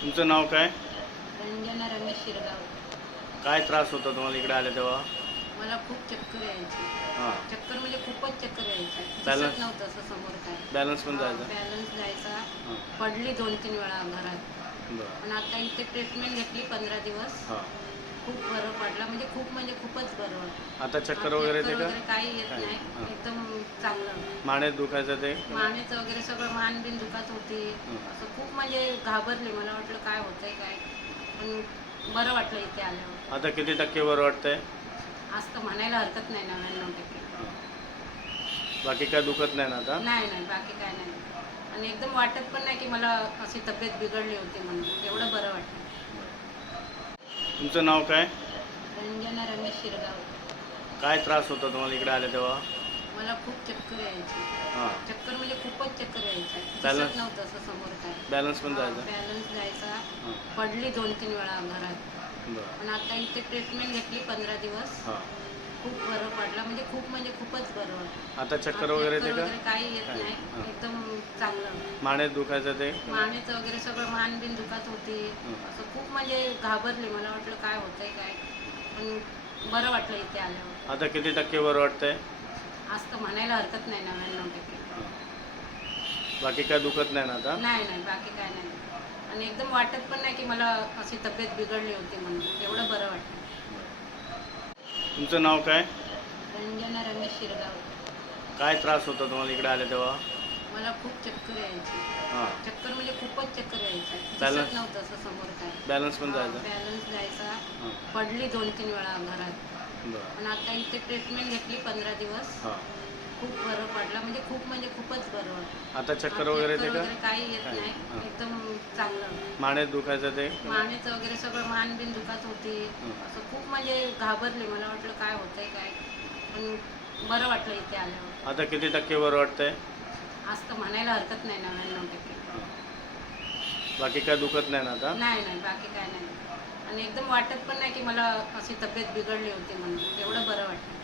तुमचं नाव काय? रंजना रमेश शिरगाव. काय त्रास होता तुम्हाला इकडे आले तेव्हा? मला खूप चक्कर यायची. हां. चक्कर म्हणजे खूपच चक्कर यायची. बॅलन्स दिसत नव्हतं असं समोर काय. बॅलन्स पण जायचा? बॅलन्स जायचा. हां. पडली 2-3 वेळा घरात. बरं. पण आता इथे ट्रीटमेंट घेतली 15 दिवस. हां. खूप बरं पडलं म्हणजे खूपच बरं वाटलं. आता चक्कर वगैरे चक्कर येते का? वगैरे काही येत काय? नाही. हां. एकदम चांगलं. मानेत दुखायचं ते? मानेचं वगैरे सगळं मान बिन दुखत होती. हां. असं खूप म्हणजे घाबरले. मला वाटलं काय होतंय काय. पण बरं वाटलं इथे आल्यावर. आता किती टक्के बरं वाटतंय? आज तर म्हणायला हरकत नाही 99%. हां. बाकी काय दुखत नाही ना आता? नाही, बाकी काय नाही. आणि एकदम वाटत पण नाही की मला अशी तब्येत बिघडली होती म्हणून. एवढं बरं वाटतं. तुमचं नाव काय? रंजना रमेश शिरगाव. काय त्रास होता तुम्हाला इकडे आले तेव्हा? मला खूप चक्कर यायची. हां. चक्कर म्हणजे खूपच चक्कर यायची. बॅलन्स दिसत नव्हतं असं समोर काय. बॅलन्स पण जायचा? बॅलन्स जायचा. हां. पडली 2-3 वेळा घरात. बरं. पण आता इथे ट्रीटमेंट घेतली 15 दिवस. हां. खूप बरं पडलं म्हणजे खूपच बरं वाटलं. आता चक्कर वगैरे येते का? वगैरे काही येत काय? नाही. हां. एकदम चांगलं. मानेत दुखायचं ते? मानेचं वगैरे सगळं मान बिन दुखत होती. हं. असं खूप म्हणजे घाबरले. मला वाटलं काय होतंय काय. पण बरं वाटलं इथे आल्यावर. आता किती टक्के बरं वाटतंय? आज तर म्हणायला हरकत नाही 99%. हां. बाकी काय दुखत नाही ना आता? नाही, बाकी काय नाही. आणि एकदम वाटत पण नाही की मला अशी तब्येत बिघडली होती म्हणून. एवढं बरं वाटलं. तुमचं नाव काय? रंजना रमेश शिरगाव. काय त्रास होता तुम्हाला इकडे आले तेव्हा? मला खूप चक्कर यायची. हां. चक्कर म्हणजे खूपच चक्कर यायची. बॅलन्स दिसत नव्हतं असं समोर काय. बॅलन्स पण जायचा? बॅलन्स जायचा. हां. पडली 2-3 वेळा घरात. बरं. पण आता इथे ट्रीटमेंट घेतली 15 दिवस. हां. खूप बरं पडलं म्हणजे खूपच बरं वाटलं. आता चक्कर वगैरे येते का? वगैरे काही येत काय? नाही. हां. एकदम चांगलं. मानेत दुखायचं ते? मानेचं वगैरे सगळं मान बिन दुखत होती. हं. असं खूप म्हणजे घाबरले. मला वाटलं काय होतंय काय. पण बरं वाटलं इथे आल्यावर. आता किती टक्के बरं वाटतंय? आज तर म्हणायला हरकत नाही 99%. हां. बाकी काय दुखत नाही ना आता? नाही, बाकी काय नाही. आणि एकदम वाटत पण नाही की मला अशी तब्येत बिघडली होती म्हणून. एवढं बरं वाटलं.